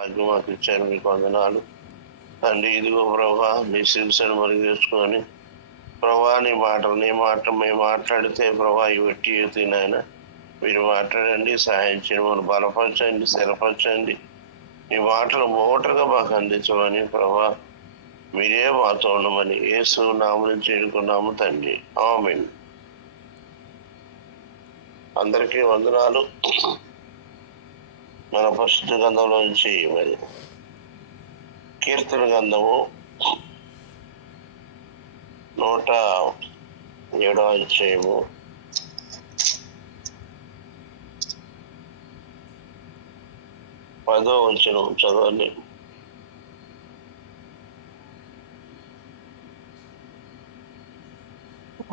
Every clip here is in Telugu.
భాగ్యం మాకు ఇచ్చారు, మీకు వందనాలు తండ్రి. ఇదిగో ప్రభా, మీ శిల్సను మరుగు చేసుకొని ప్రభా, నీ మాట మేము మాట్లాడితే ప్రభా ఇవట్టి నాయన మీరు మాట్లాడండి, సహాయం చేయడం, మనం బలపరచండి, స్థిరపరచండి. మీ మాటలు మోటరుగా మాకు అందించమని ప్రభా మీరే మాతో ఉండమని యేసు నామమున చేరుకున్నాము తండ్రి, ఆమేన్. అందరికీ వందనాలు. మన పరిశుద్ధ గ్రంథంలో నుంచి మరి కీర్తన గ్రంథము 107వ అధ్యాయము 10వ వచనం చదవండి.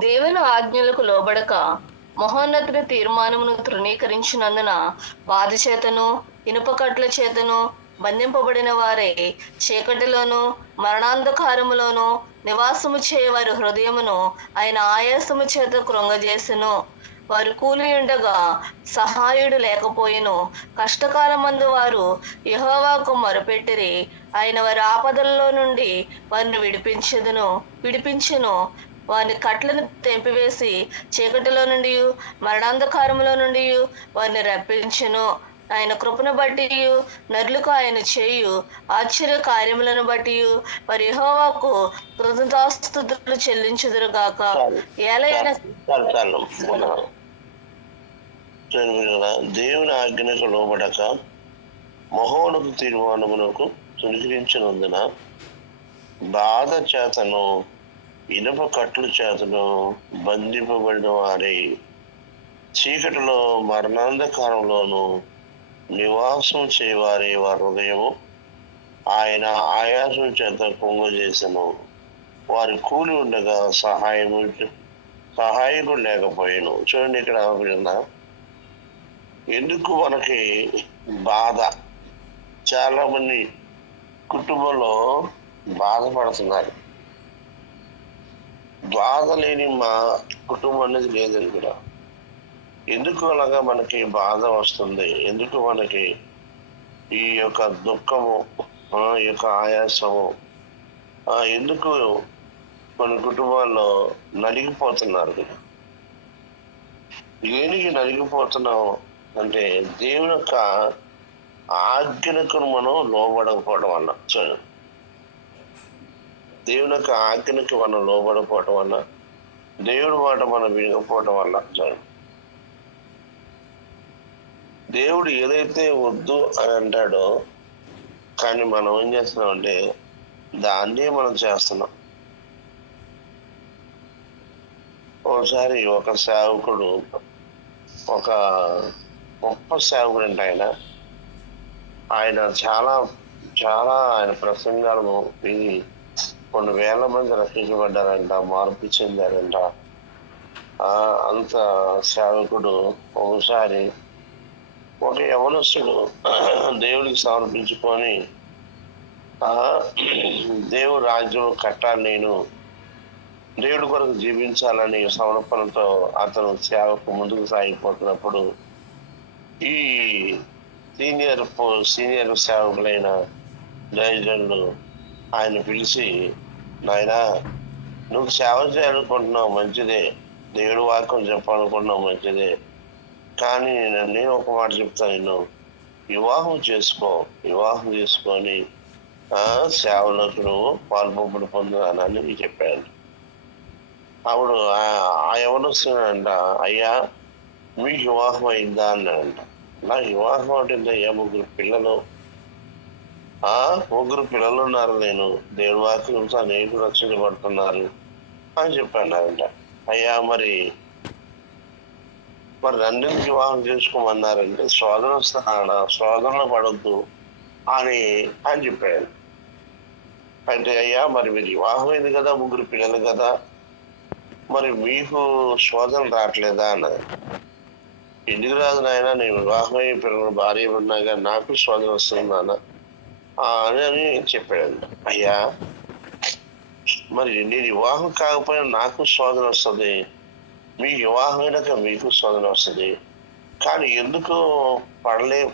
దేవుని ఆజ్ఞలకు లోబడక మహోన్నతుని తీర్మానమును తృణీకరించినందున బాధ చేతను ఇనుపకట్ల చేతను బంధింపబడిన వారే చీకటిలోను మరణాంధకారములోను నివాసము చేయవారి హృదయమును ఆయన ఆయాసము చేత కృంగజేసెను. వారు కూలి ఉండగా సహాయుడు లేకపోయిను. కష్టకాలమందు వారు యెహోవాకు మొరపెట్టిరి. ఆయన వారి ఆపదల్లో నుండి వారిని విడిపించెను. వారిని కట్లను తెంపివేసి చీకటిలో నుండి మరణాంధకారములో నుండి వారిని రప్పించెను. ఆయన కృపను బట్టి నరులకు ఆయన చేయు ఆశ్చర్య కార్యములను బట్టి వారి యెహోవాకు కృతజ్ఞతాస్తుతులు చెల్లించుదురుగాక. ఏలైన దేవుని ఆజ్ఞకు లోబడక మహోన్నత తీర్మానమునకు తొలగించినందున బాధ చేతను ఇనుప కట్ల చేతను బంధింపబడిన వారి చీకటిలో మరణాంధకారంలోను నివాసం చేయవారి వారి హృదయము ఆయన ఆయాసం చేత పొంగజేసెను. వారి కూలి ఉండగా సహాయకుడు లేకపోయాను. చూడండి, ఇక్కడ ఎందుకు మనకి బాధ? చాలా మంది కుటుంబంలో బాధపడుతున్నారు. బాధ లేని మా కుటుంబం అనేది లేదని కూడా. ఎందుకు అలాగా మనకి బాధ వస్తుంది? ఎందుకు మనకి ఈ యొక్క దుఃఖము, ఈ యొక్క ఆయాసము, ఎందుకు మన కుటుంబాల్లో నలిగిపోతున్నారు? దేనికి నలిగిపోతున్నాము అంటే దేవుని యొక్క ఆజ్ఞకు మనం లోబడకపోవడం వల్ల. దేవుని యొక్క ఆజ్ఞకి మనం లోబడకపోవటం వల్ల, దేవుడి మాట మనం వినకపోవటం వల్ల. దేవుడు ఏదైతే వద్దు అని అంటాడో కానీ మనం ఏం చేస్తున్నాం అంటే దాన్నే మనం చేస్తున్నాం. ఒకసారి ఒక సేవకుడు, ఒక గొప్ప సేవకుడు అంటే ఆయన చాలా చాలా ఆయన ప్రసంగాలను విని కొన్ని వేల మంది రక్షించబడ్డారంట, మార్పు చెందారంట. అంత సేవకుడు ఒకసారి ఒక యవనస్తుడు దేవుడికి సమర్పించుకొని దేవుడు రాజ్యం కట్టాలి, నేను దేవుడి కొరకు జీవించాలని సమర్పణతో అతను సేవకు ముందుకు సాగిపోతున్నప్పుడు ఈ సీనియర్ సేవకులైన దైవజనులు ఆయన పిలిచి, నాయనా, నువ్వు సేవ చేయాలనుకుంటున్నావు మంచిదే, దేవుడి వాక్యం చెప్పాలనుకుంటున్నావు మంచిదే, కానీ నేను ఒక మాట చెప్తాను, నేను వివాహం చేసుకొని సేవలకు నువ్వు పాల్పొంపుడు పొందుతానని చెప్పాను. అప్పుడు ఆ యవనస్తుడంట, అయ్యా మీకు వివాహం అయిందా అన్నాడంట. నా వివాహం అంటే అయ్యా ముగ్గురు పిల్లలు ఉన్నారు, నేను దేవుడి వాక్యం అనేక రక్షించబడుతున్నారు అని చెప్పన్నారంట. అయ్యా మరి రెండింటికి వివాహం చేసుకోమన్నారంటే శోధనలో పడద్దు అని చెప్పాడు. అంటే అయ్యా మరి మీరు వివాహం అయింది కదా, ముగ్గురు పిల్లలు కదా, మరి మీకు శోధన రావట్లేదా అన్నది. ఎందుకు రాదు నాయన, నేను వివాహం అయ్యి పిల్లలు భార్య ఉన్నా కానీ నాకు శోధన వస్తుంది నాన్న అని చెప్పాడు. అయ్యా మరి నేను వివాహం కాకపోయినా నాకు శోధన వస్తుంది, మీకు వివాహం అయినాక మీకు శోధన వస్తుంది, కానీ ఎందుకు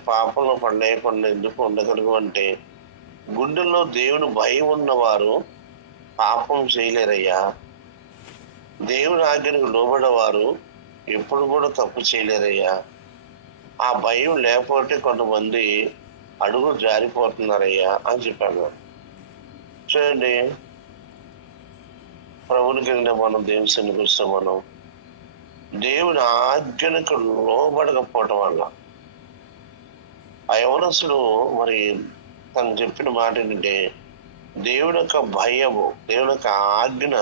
పాపంలో పడలేకుండా ఎందుకు ఉండగలరు అంటే, గుండెల్లో దేవుని భయం ఉన్నవారు పాపం చేయలేరయ్యా. దేవుని ఆజ్ఞకు లోబడేవారు ఎప్పుడు కూడా తప్పు చేయలేరయ్యా. ఆ భయం లేకపోతే కొంతమంది అడుగు జారిపోతున్నారయ్యా అని చెప్పాను. చూడండి, ప్రభుని కింద మనం దేవుని సన్నిధిస్తాం. మనం దేవుని ఆజ్ఞకు లోబడకపోవటం వల్ల ఆ యవనస్తుడు మరి తను చెప్పిన మాట ఏంటంటే, దేవుని యొక్క భయము, దేవుని యొక్క ఆజ్ఞ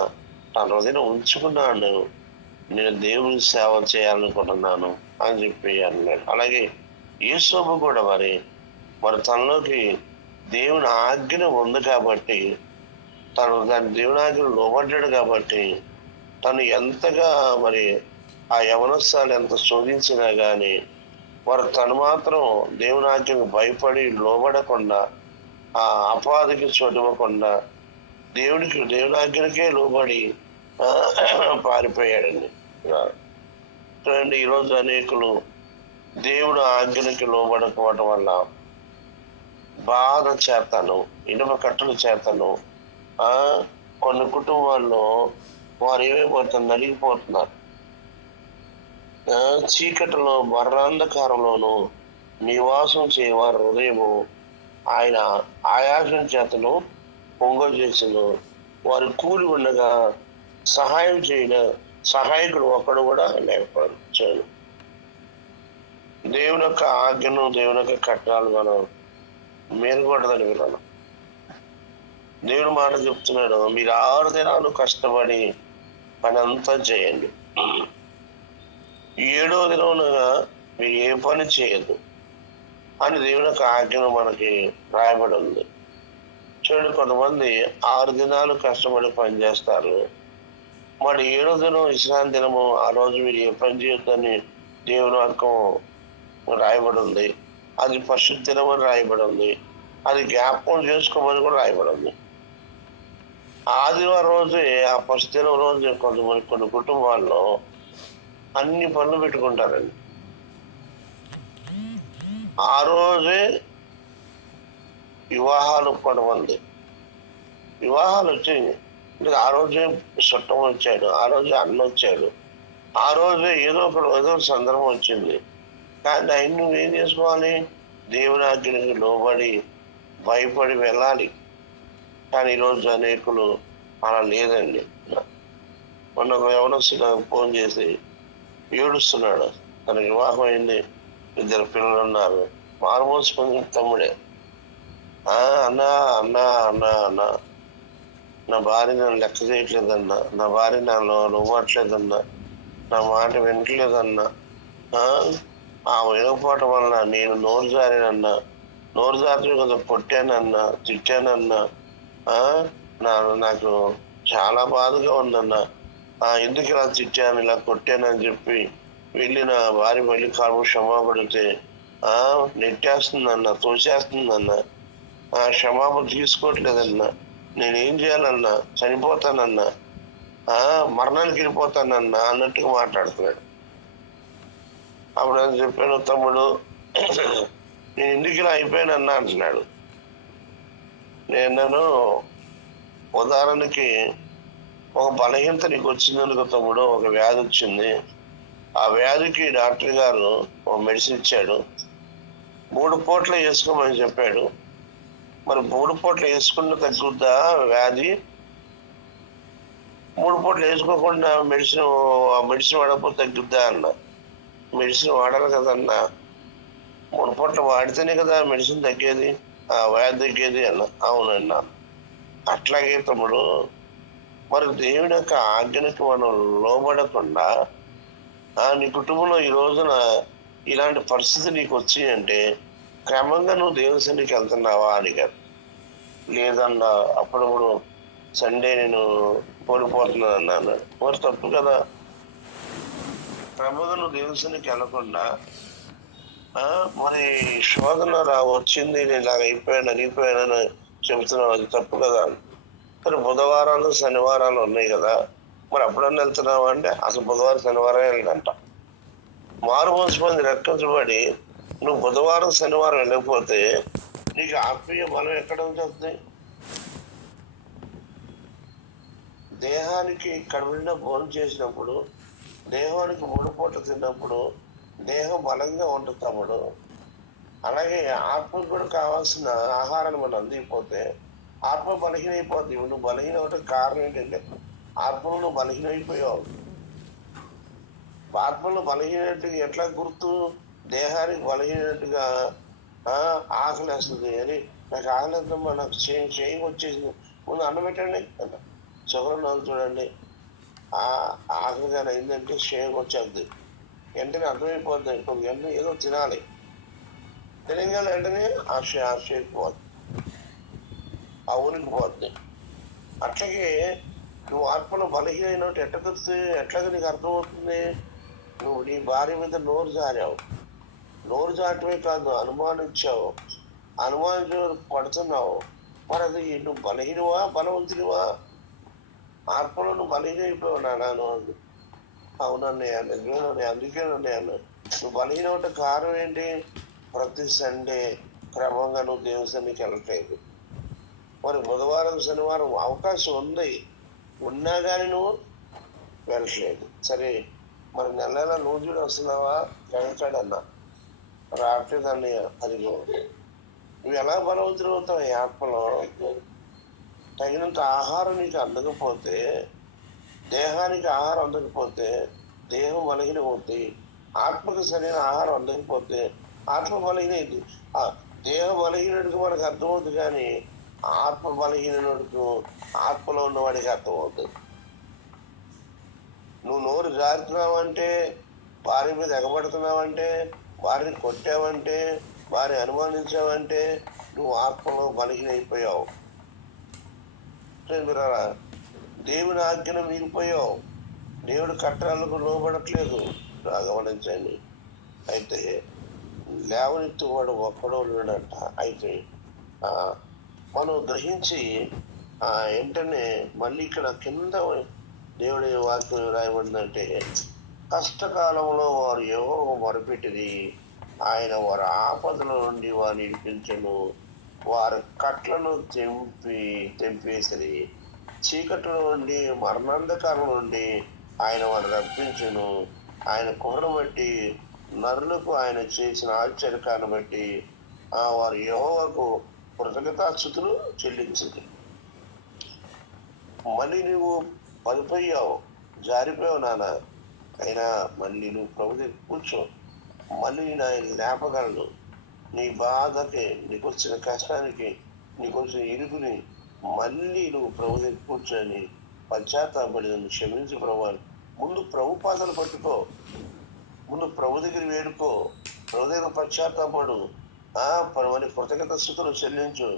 తన హృదయం ఉంచుకున్నాను, నేను దేవుని సేవ చేయాలనుకుంటున్నాను అని చెప్పి అన్నాడు. అలాగే యేసోబు కూడా మరి తనలోకి దేవుని ఆజ్ఞ ఉంది కాబట్టి, తను దాని దేవుని ఆజ్ఞను లోబడ్డాడు కాబట్టి, తను ఎంతగా మరి ఆ యవనస్థాలు ఎంత శోధించినా కానీ తను మాత్రం దేవుని ఆజ్ఞకు భయపడి లోబడకుండా, ఆ అపాధికి చోటివ్వకుండా దేవుని ఆజ్ఞకే లోబడి పారిపోయాడండి. చూడండి, ఈరోజు అనేకులు దేవుడు ఆజ్ఞకి లోబడకపోవటం వల్ల బాధ చేతను, ఇనుప కట్టలు చేతను కొన్ని కుటుంబాల్లో వారు ఏమైపోతున్నారు, నలిగిపోతున్నారు. చీకటిలో మరణాంధకారంలోనూ నివాసం చేయవారి హృదయము ఆయన ఆయాసం చేతను పొంగజేసను. వారు కూలి ఉండగా సహాయం చేయన సహాయకుడు ఒక్కడు కూడా లేకపోయాడు. చూడండి, దేవుని యొక్క ఆజ్ఞను, దేవుని యొక్క కట్టాలు మనం మేలుకూడదని విన్నాను. దేవుని మాట చెప్తున్నాడు, మీరు 6 దినాలు కష్టపడి పని అంతా చేయండి, 7వ దినమునగా మీరు ఏ పని చేయదు అని దేవుని యొక్క ఆజ్ఞను మనకి రాయబడి ఉంది. చూడండి, కొంతమంది 6 దినాలు కష్టపడి పని చేస్తారు, మరి 7వ దినం విశ్రాంతి దినము, ఆ రోజు మీరు ఏ పని చేయొద్దని దేవుని వాక్యం రాయబడి ఉంది. అది పరిశుద్ధ దినం అని రాయబడి ఉంది. అది జ్ఞాపకం చేసుకోమని కూడా రాయబడి ఉంది. ఆదివారం రోజే, ఆ పరిశుద్ధ దినం రోజు కొన్ని కుటుంబాల్లో అన్ని పనులు పెట్టుకుంటారండి. ఆ రోజే వివాహాలు కొంతమంది వివాహాలు వచ్చాయి. ఆ రోజే చుట్టం వచ్చాడు, ఆ రోజే అన్న వచ్చాడు, ఆ రోజే ఏదో ఒక సందర్భం వచ్చింది. కానీ ఆయన నువ్వేం చేసుకోవాలి? దేవుని ఆజ్ఞకి లోబడి భయపడి వెళ్ళాలి. కానీ ఈరోజు అనేకులు అలా లేదండి. మొన్న ఒక యవనస్తుడు ఫోన్ చేసి ఏడుస్తున్నాడు. తన వివాహం అయింది, 2 పిల్లలు ఉన్నారు. మారుమోసుకొని తమ్ముడే, అన్నా అన్నా అన్నా అన్నా నా భార్య నన్ను లెక్క చేయట్లేదన్నా, నా భార్య నన్ను నవ్వట్లేదన్నా, నా మాట వినట్లేదన్నా, ఆ వినకపోవటం వల్ల నేను నోరు జారినన్నా, నోరు జారి కదా కొట్టానన్నా, తిట్టానన్నా, నాకు చాలా బాధగా ఉందన్నా, ఎందుకు ఇలా తిట్టాను, ఇలా కొట్టానని చెప్పి వెళ్ళి నా భార్య వెళ్ళి కాలు క్షమాపడితే నెట్టేస్తుందన్నా, తోసేస్తుందన్నా, క్షమాపణ తీసుకోవట్లేదన్నా, నేనేం చేయాలన్నా, చనిపోతానన్నా, మరణానికి వెళ్ళిపోతానన్నా అన్నట్టుగా మాట్లాడుతున్నాడు. అప్పుడు అని చెప్పాను, తమ్ముడు నేను ఎందుకు ఇలా అయిపోయానన్నా అంటున్నాడు. నేను ఉదాహరణకి ఒక బలహీనత నీకు వచ్చిందనుకో తమ్ముడు, ఒక వ్యాధి వచ్చింది, ఆ వ్యాధికి డాక్టర్ గారు ఒక మెడిసిన్ ఇచ్చాడు, 3 పూటలు వేసుకోమని చెప్పాడు. మరి 3 పూటలు వేసుకున్న తగ్గుద్దా వ్యాధి? 3 పూటలు వేసుకోకుండా మెడిసిన్ వాడకపోతే తగ్గుద్దా అన్న. మెడిసిన్ వాడాలి కదన్నా, 3 పూటలు వాడితేనే కదా మెడిసిన్ తగ్గేది, ఆ వ్యాధి తగ్గేది అన్న. అవునన్నా. అట్లాగే తమ్ముడు, మరి దేవుని యొక్క ఆజ్ఞకి మనం లోబడకుండా నీ కుటుంబంలో ఈ రోజున ఇలాంటి పరిస్థితి నీకు వచ్చి అంటే క్రమంగా నువ్వు దేవుని సన్నిధికి వెళ్తున్నావా అని కాదు. లేదన్నా అప్పుడప్పుడు సండే నేను ఓడిపోతున్నాను అన్నాను, మరి తప్పు కదా. క్రమంగా నువ్వు దేవుని సన్నిధికి వెళ్ళకుండా మరి శోధన వచ్చింది, నేను ఇలాగ అరిగిపోయానని చెబుతున్నావు, అది తప్పు కదా. మరి బుధవారాలు శనివారాలు ఉన్నాయి కదా, మరి అప్పుడన్నా వెళ్తున్నావా అంటే అసలు బుధవారం శనివారం వెళ్ళంట. మారు మనసు పొంది రక్షించబడి నువ్వు బుధవారం శనివారం వెళ్ళకపోతే నీకు ఆత్మీయ బలం ఎక్కడ ఉంటుంది? దేహానికి కడుపున భోజనం చేసినప్పుడు, దేహానికి 3 పూటలు తిన్నప్పుడు దేహం బలంగా ఉంటుంది తమ్ముడు. అలాగే ఆత్మకు కూడా కావాల్సిన ఆహారాన్ని మనం అందిపోతే ఆత్మ బలహీనైపోతుంది. నువ్వు బలహీన అవడానికి కారణం ఏంటంటే ఆత్మలో నువ్వు బలహీనైపోయావు. ఆత్మలో బలహీనట్టుగా ఎట్లా గుర్తు? దేహానికి బలహీనట్టుగా ఆకలి వేస్తుంది అని, నాకు ఆకలి వేస్తుందమ్మా, నాకు చేయి వచ్చేసింది, ముందు అన్నం పెట్టండి అన్న. షుగర్ నవ్వు చూడండి, ఆకలిగా అయిందంటే షేక్ వచ్చేది, వెంటనే అర్థమైపోతుంది కొద్ది వెంటనే ఏదో తినాలి. తెలంగాణ వెంటనే ఆ షేక్ పోతుంది, ఆ ఊరికి పోతుంది. అట్లాగే నువ్వు ఆత్మలో బలహీనైనట్టు ఎట్లా తెలుస్తుంది? ఎట్లాగా నీకు అర్థమవుతుంది? నువ్వు నీ భార్య మీద నోరు జారావు, నోరు జారటమే కాదు అనుమానించావు, అనుమానించ పడుతున్నావు. మరి అది నువ్వు బలహీనవా బలవంతునివా? ఆత్మలో నువ్వు బలహీనైపోయావు నాన్న. అవునన్నయ్య, నిజమేనన్నయ్య, అందుకే అన్నయ్య నువ్వు బలహీనం అంటే కారణం ఏంటి? ప్రతి సండే క్రమంగా నువ్వు దేవస్థానికి వెళ్ళట్లేదు. మరి బుధవారం శనివారం అవకాశం ఉంది, ఉన్నా కానీ నువ్వు వెళ్ళట్లేదు. సరే, మరి నెల నెల నువ్వు చూడు వస్తున్నావా? వెళ్తాడన్నా, రావట్లేదు అన్నయ్య. అదిగో నువ్వు ఎలా బలవంతులు అవుతావు? ఈ ఆత్మలో తగినంత ఆహారం నీకు అందకపోతే, దేహానికి ఆహారం అందకపోతే దేహం బలహీనం అవుతుంది. ఆత్మకు సరైన ఆహారం అందకపోతే ఆత్మ బలహీనైంది. దేహ బలహీనుడికి మనకు అర్థమవుతుంది, కానీ ఆత్మ బలహీనుడికి ఆత్మలో ఉన్నవాడికి అర్థమవుతుంది. నువ్వు నోరు జారుతున్నావంటే, భార్య మీద ఎగబడుతున్నావంటే, భార్యని కొట్టావంటే, భార్య అనుమానించావంటే నువ్వు ఆత్మలో బలహీనైపోయావు. దేవుని ఆజ్ఞను మీరిపోయావు, దేవుడి కట్టడాలకు లోబడట్లేదు. గమనించండి. అయితే లేవనెత్తువాడు ఒక్కడో లేడంట. అయితే మనం గ్రహించి వెంటనే మళ్ళీ ఇక్కడ కింద దేవుడి వాక్యం రాయబడిందంటే, కష్టకాలంలో వారు యెహోవాకు మొరపెట్టిరి, ఆయన వారి ఆపదల నుండి వారిని విడిపించెను, వారి కట్లను తెంపేసిరి, చీకట్లో నుండి మరణాంధకారం నుండి ఆయన వారిని రప్పించెను. ఆయన కృపను బట్టి నరులకు ఆయన చేసిన ఆశ్చర్యకాన్ని బట్టి వారు యెహోవాకు కృతజ్ఞతాస్తుతులు చెల్లించింది. మళ్ళీ నువ్వు పడిపోయావు, జారిపోయావు నాన్న, అయినా మళ్ళీ నువ్వు ప్రభు దగ్గర కూర్చో. మళ్ళీ నేను ఆయన లేపగలను. నీ బాధకి, నీకు వచ్చిన కష్టానికి, నీకు వచ్చిన ఇరుకుని మళ్ళీ నువ్వు ప్రభు దగ్గర కూర్చొని పశ్చాత్తాపడి నన్ను క్షమించి ప్రభు, ముందు ప్రభు పాదాలు పట్టుకో, ముందు ప్రభు దగ్గర వేడుకో, ప్రభు దగ్గర పశ్చాత్తాపడు, మరి కృతజ్ఞత స్థుతులు చెల్లించు.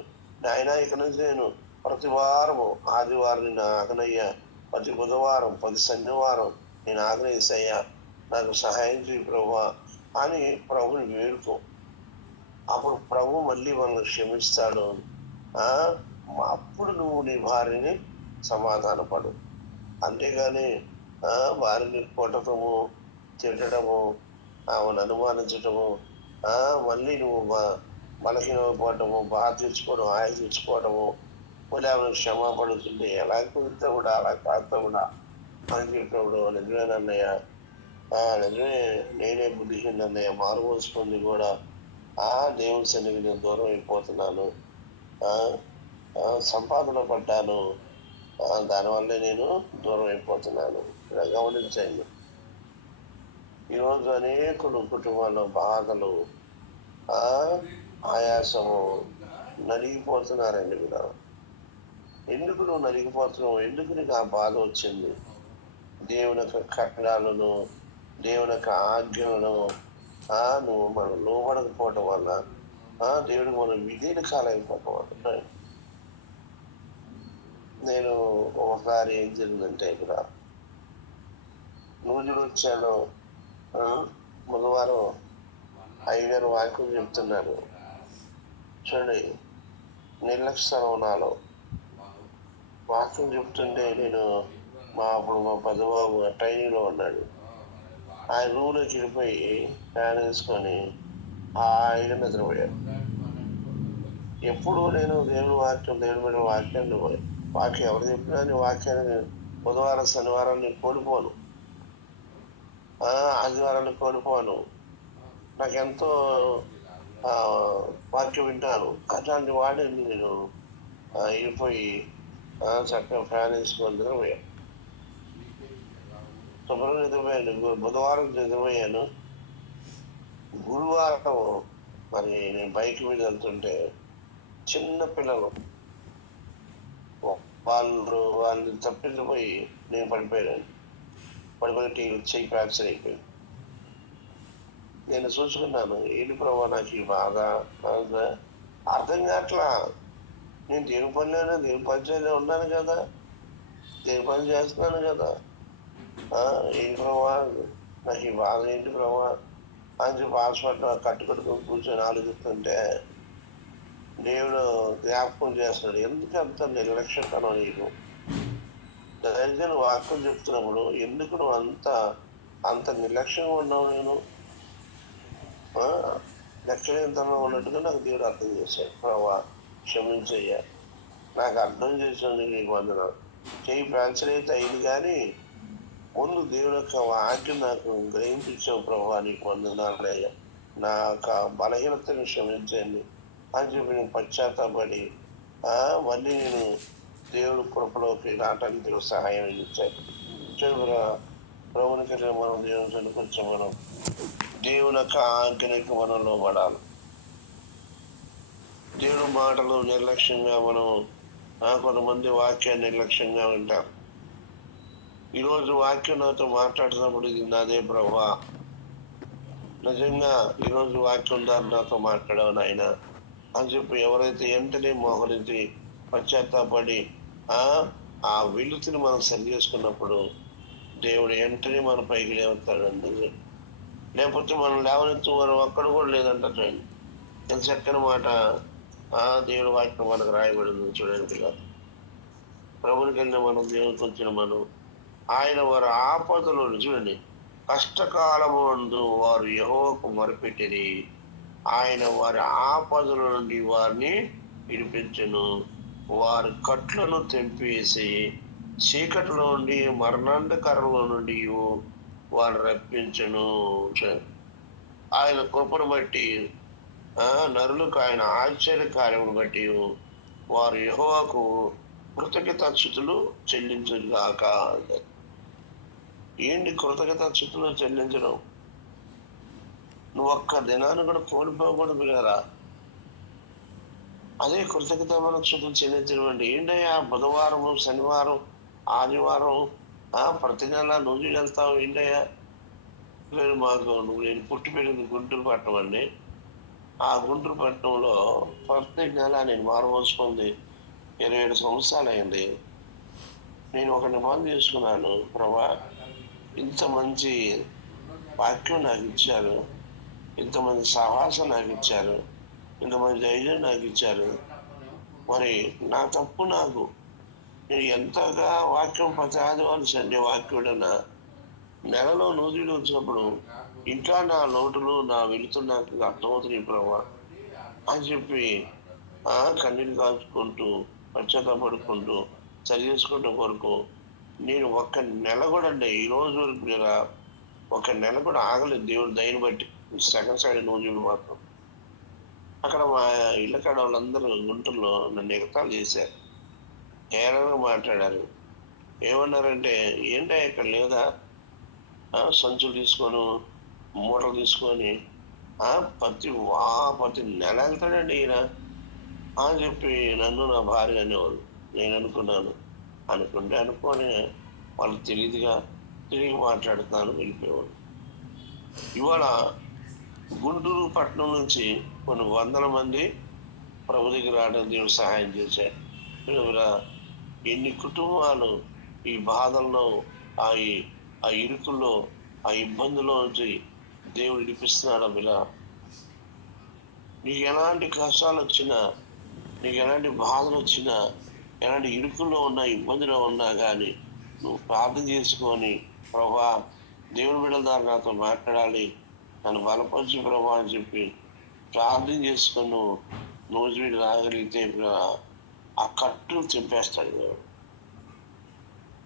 ఆయన ఇక నుంచి నేను ప్రతి వారము ఆదివారం నేను ఆగనయ్యా, ప్రతి బుధవారం ప్రతి శనివారం నేను ఆగ్రహించయ్యా, నాకు సహాయం చేయి ప్రభు అని ప్రభుని వేడుకో. అప్పుడు ప్రభు మళ్ళీ మనల్ని క్షమిస్తాడు. అప్పుడు నువ్వు నీ భార్యని సమాధానపడు. అంతేగాని భార్యని కొట్టడము, తిట్టడము, ఆమెను అనుమానించటము, మళ్ళీ నువ్వు బలహీనపడటము, బాధ తెచ్చుకోవడం, ఆయన తెచ్చుకోవడము, మళ్ళీ ఆమెను క్షమాపడుతుంటే ఎలా కుదిరితే కూడా అలా కాస్త కూడా అని చెప్పినప్పుడు నిజమేనన్నయ్య, నిజమే, నేనే బుద్ధిహీనన్నయ్య, మారుమోసుకుంది కూడా దేవుని సన్నిధికి నేను దూరం అయిపోతున్నాను, సంపాదన పడ్డాను, దానివల్లే నేను దూరం అయిపోతున్నాను. గమనించండి, ఈరోజు అనేకులు కుటుంబాల్లో బాధలు, ఆయాసము, నలిగిపోతున్నారండి. మీరు ఎందుకు నువ్వు నలిగిపోతున్నావు? ఎందుకు నీకు ఆ బాధ వచ్చింది? దేవుని యొక్క కట్టడాలను, దేవుని యొక్క ఆజ్ఞలను నువ్వు మనం లోబడకపోవటం వల్ల, దేవుడికి మనం విధేయులు కాలేకపోవటం వల్ల. నేను ఒకసారి ఏం జరిగిందంటే, ఇక్కడ నూజుడు వచ్చాను, బుధవారం అయ్యగారు వాక్యం చెప్తున్నారు చూడండి, నిర్లక్ష్యం నాలో వాక్యం చెప్తుంటే నేను అప్పుడు మా పెద్దబాబు ట్రైనింగ్లో ఉన్నాడు. ఆయన రూమ్లోకి వెళ్ళిపోయి ఫ్యాన్ వేసుకొని హాయిగా నిద్రపోయాడు. ఎప్పుడు నేను దేవుని మీద వాక్యం ఎవరు చెప్పినా నీ వాక్యాన్ని బుధవారం శనివారం నేను కోల్పోను, ఆదివారాన్ని కోల్పోను. నాకెంతో వాక్యం వింటాను. అట్లాంటి వాడిని నేను వెళ్ళిపోయి చక్కగా ఫ్యాన్ వేసుకొని నిద్రపోయాను. శుభ్రం నిద్రపోయాను. బుధవారం నిద్రపోయాను. గురువారం మరి నేను బైక్ మీద వెళ్తుంటే చిన్న పిల్లలు వాళ్ళు తప్పించిపోయి నేను పడిపోయాను. పడిపోయి చెయ్యి ఫ్రాక్చర్ అయిపోయింది. నేను చూసుకున్నాను, ఏంటి ప్రభావ నాకు ఈ బాధ అర్థం కావట్లా. నేను దేవుని పనిలో ఉన్నాను కదా, దేవుని పని చేస్తున్నాను కదా. ఏంటి ప్రభావ నాకు ఈ బాధ ఏంటి ప్రభావ అని చెప్పి హాస్పిటల్ కట్టుకొని కూర్చొని ఆలోచిస్తుంటే దేవుడు జ్ఞాపకం చేస్తున్నాడు. ఎందుకు అంత నిర్లక్ష్యతనం నీకు? దయచేసి వాక్యం చెప్తున్నప్పుడు ఎందుకు నువ్వు అంత నిర్లక్ష్యంగా ఉన్నావు? నేను లక్ష్యంతనంలో ఉన్నట్టుగా నాకు దేవుడు అర్థం చేశాడు. ప్రభావ క్షమించయ్యా, నాకు అర్థం చేసినందుకు నీకు వందనాలు. చెయ్యి ఫ్రాక్చర్ అయితే అయింది, కానీ ముందు దేవుడు యొక్క వాక్యం నాకు గ్రహించావు ప్రభావ, నీకు వందనాలయ్యా. నా యొక్క బలహీనతను క్షమించండి అని చెప్పి నేను పశ్చాత్తాపడి మళ్ళీ నేను దేవుడి కృపలోకి రావటానికి దేవుడు సహాయం ఇచ్చాడు. ప్రభునికి మనం దేవుని కొంచెం మనం దేవుని యొక్క ఆజ్ఞకి మనం లోబడాలి. దేవుడు మాటలు నిర్లక్ష్యంగా మనం కొంతమంది వాక్యాన్ని నిర్లక్ష్యంగా వింటాం. ఈరోజు వాక్యం నాతో మాట్లాడుతున్నప్పుడు ఇది నాదే ప్రభా, నిజంగా ఈరోజు వాక్యం ద్వారా నాతో మాట్లాడావు నాయన అని చెప్పి ఎవరైతే వెంటనే మోహరించి పశ్చాత్తాపడి ఆ వెలుతుని మనం సరి చేసుకున్నప్పుడు దేవుడు వెంటనే మన పైకి లేవుతాడండి. లేకపోతే మనం లేవనెత్తు మనం అక్కడ కూడా లేదంట. ఎంత చక్కని మాట దేవుడి వాక్యం మనకు రాయబడింది చూడండి. ప్రభునికి వెళ్ళిన మనం దేవునికి వచ్చిన మనం ఆయన వారి ఆపదలో చూడండి, కష్టకాలము నందు వారు యెహోవాకు మొరపెట్టిరి, ఆయన వారి ఆపదల నుండి వారిని విడిపించెను. వారి కట్లను తెంపివేసి చీకటిలో నుండి మరణాంధకారంలో నుండి వారు రప్పించెను. ఆయన కృపను బట్టి నరులకు ఆయన ఆశ్చర్య కార్యమును బట్టి వారు యెహోవాకు కృతజ్ఞతాస్తుతులు చెల్లించుగాక. ఏంటి కృతజ్ఞతాస్తుతులు చెల్లించడం? నువ్వు ఒక్క దినాన్ని కూడా కోల్పోకూడదు కదా. అదే కృతజ్ఞత మనం స్తుతులు చెల్లించడం అండి. ఏంటయ్యా బుధవారం శనివారం ఆదివారం ప్రతి నెల నువ్వు వెళ్తావు ఏంటయ్యా? లేదు, మాకు నేను పుట్టి పెరిగింది గుంటూరు పట్టణం అండి. ఆ గుంటూరు పట్టణంలో ప్రతి నెల నేను మారుమోసుకుంది 27 సంవత్సరాలు అయింది. నేను ఒక నిబంధన చేసుకున్నాను, ప్రభా ఇంత మంచి వాక్యం నాకు ఇచ్చారు, ఇంతమంది సహవాసం నాకు ఇచ్చారు, ఇంతమంది ధైర్యం నాకు ఇచ్చారు. మరి నా తప్పు నాకు, నేను ఎంతగా వాక్యం ప్రతి ఆదివారం సండే వాక్యుడన్నా నెలలో నూజిలు వచ్చినప్పుడు ఇంకా నా లోటులు నా వెళుతున్న నాకు అర్థమవుతుంది ప్రభా అని చెప్పి కన్నీళ్ళు కాచుకుంటూ పశ్చాత్తాపడుకుంటూ సరి చేసుకుంటూ కొరకు నేను ఒక్క నెల కూడా అండి ఈ రోజు వరకు కదా ఒక నెల కూడా ఆగలేదు. దేవుడు దయని బట్టి సెకండ్ సైడ్ నూజిలు మాత్రం అక్కడ మా ఇళ్ళ కాడ వాళ్ళందరూ గుంటూరులో నన్ను ఎగతాలు చేశారు, కేరళగా మాట్లాడారు. ఏమన్నారంటే ఏంటో ఇక్కడ లేదా సంచులు తీసుకొని మూటలు తీసుకొని ప్రతి నెల వెళ్తాడండి ఈయన అని చెప్పి నన్ను నా భార్య అనేవాళ్ళు. నేను అనుకొని వాళ్ళు తెలియదుగా తిరిగి మాట్లాడుతాను వెళ్ళిపోయేవాడు. ఇవాళ గుంటూరు పట్టణం నుంచి కొన్ని వందల మంది ప్రభు దగ్గర రావడం దేవుడు సహాయం చేశాడు. ఎన్ని కుటుంబాలు ఈ బాధల్లో ఆ ఇరుకుల్లో ఆ ఇబ్బందుల్లో నుంచి దేవుడు విడిపిస్తున్నాడు. ఇలా నీకు ఎలాంటి కష్టాలు వచ్చినా, నీకు ఎలాంటి బాధలు వచ్చినా, ఎలాంటి ఇరుకుల్లో ఉన్నా ఇబ్బందిలో ఉన్నా కానీ నువ్వు ప్రార్థన చేసుకొని ప్రభా దేవుని బిడ్డల ద్వారా నాతో మాట్లాడాలి, నన్ను బలపరిచి ప్రభా అని చెప్పి ప్రార్థన చేసుకొని నువ్వు వీడు రాగలిగితే ఆ కట్టును తెంపేస్తాడు దేవుడు.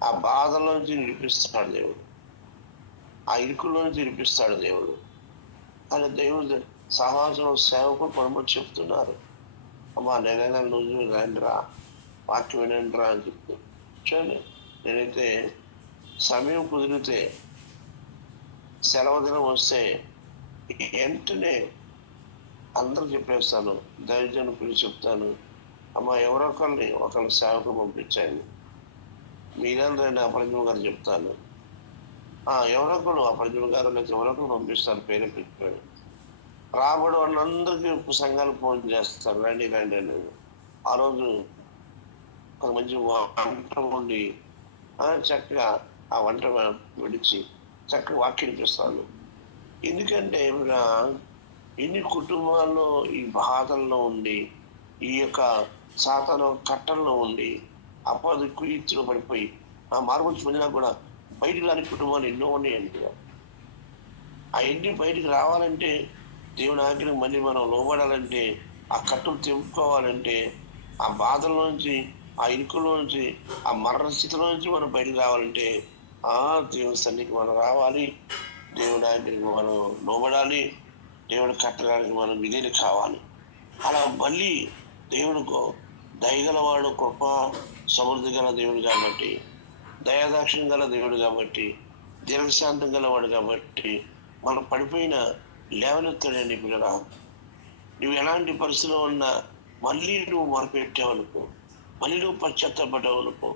ఆ బాధలోంచి విడిపిస్తాడు దేవుడు, ఆ ఇరుకులోంచి విడిపిస్తాడు దేవుడు. అని దేవుడు సమాజంలో సేవకులు పరమని చెప్తున్నారు. అమ్మా నేనైనా నువ్వు రండిరా, వాక్యం వినండిరా అని చెప్తూ చూడండి. నేనైతే సమయం కుదిరితే సెలవు దినం వస్తే వెంటనే అందరూ చెప్పేస్తాను, దైవజను పిలిచి చెప్తాను, అమ్మ ఒకరిని సేవకు పంపించాను, మీరందరూ అపరంజం గారు చెప్తాను, ఎవరొకరు అపరంజం గారు లేకపోతే ఎవరొకరు పంపిస్తారు, పేరు పెట్టాడు. రాబడి వాళ్ళందరికీ సంఘాలు ఫోన్ చేస్తారు, రండి రండి అని. ఆ రోజు ఒక మంచి వంట ఉండి చక్కగా ఆ వంట విడిచి చక్కగా వాక్యం చేస్తాను. ఎందుకంటే ఎన్ని కుటుంబాల్లో ఈ బాధల్లో ఉండి, ఈ యొక్క సాతాను కట్టల్లో ఉండి అపవాది కుయుక్తిలో పడిపోయి ఆ మార్పు పొందినా కూడా బయటికి రాని కుటుంబాలు ఎన్నో ఉన్నాయండి. అవన్నీ బయటికి రావాలంటే, దేవుని ఆజ్ఞకు మళ్ళీ మనం లోబడాలంటే, ఆ కట్టులు తెంపుకోవాలంటే, ఆ బాధల్లోంచి, ఆ ఇరుకులోంచి, ఆ మరణ స్థితిలోంచి మనం బయటికి రావాలంటే దేవుని సన్నిధికి మనం రావాలి, దేవుని ఆజ్ఞకు మనం లోబడాలి, దేవుని కట్టడానికి మనం విధేయులు కావాలి. అలా మళ్ళీ దేవునికో దయగలవాడు, కృప సమృద్ధి గల దేవుడు కాబట్టి, దయాదాక్షిణ్యం గల దేవుడు కాబట్టి, దీర్ఘశాంతం గలవాడు కాబట్టి మనం పడిపోయిన లేవనెత్తాడండి. పిల్లరా, నువ్వు ఎలాంటి పరిస్థితిలో ఉన్నా మళ్ళీ నువ్వు మొరపెట్టావనుకో, మళ్ళీ నువ్వు పశ్చాత్తపడ్డావనుకో,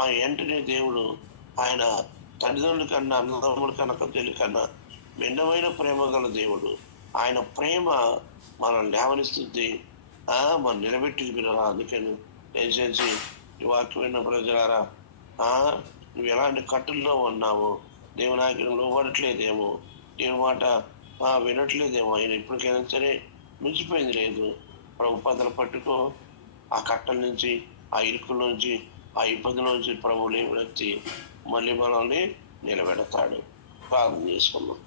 ఆ వెంటనే దేవుడు ఆయన తల్లిదండ్రుల కన్నా, అన్నదమ్ముల కన్నా, కథల కన్నా భిన్నమైన ప్రేమ గల దేవుడు. ఆయన ప్రేమ మనం లేవనిస్తుంది, మనం నిలబెట్టింది. పిల్లరా, అందుకని దయచేసి ఈ వాక్యమైన ప్రజలారా, నువ్వు ఎలాంటి కట్టుల్లో ఉన్నావో, దేవుని ఆజ్ఞకు లోబడట్లేదేమో, దేవుని మాట వినట్లేదేమో, ఆయన ఇప్పటికైనా సరే మించిపోయింది లేదు. ప్రభు పదలు పట్టుకో, ఆ కట్టల నుంచి, ఆ ఇరుకుల నుంచి, ఆ ఇబ్బందుల నుంచి ప్రభు లేవనెత్తి మళ్ళీ మనల్ని నిలబెడతాడు. ప్రార్థన చేసుకున్నాం.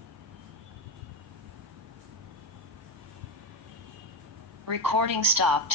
Recording stopped.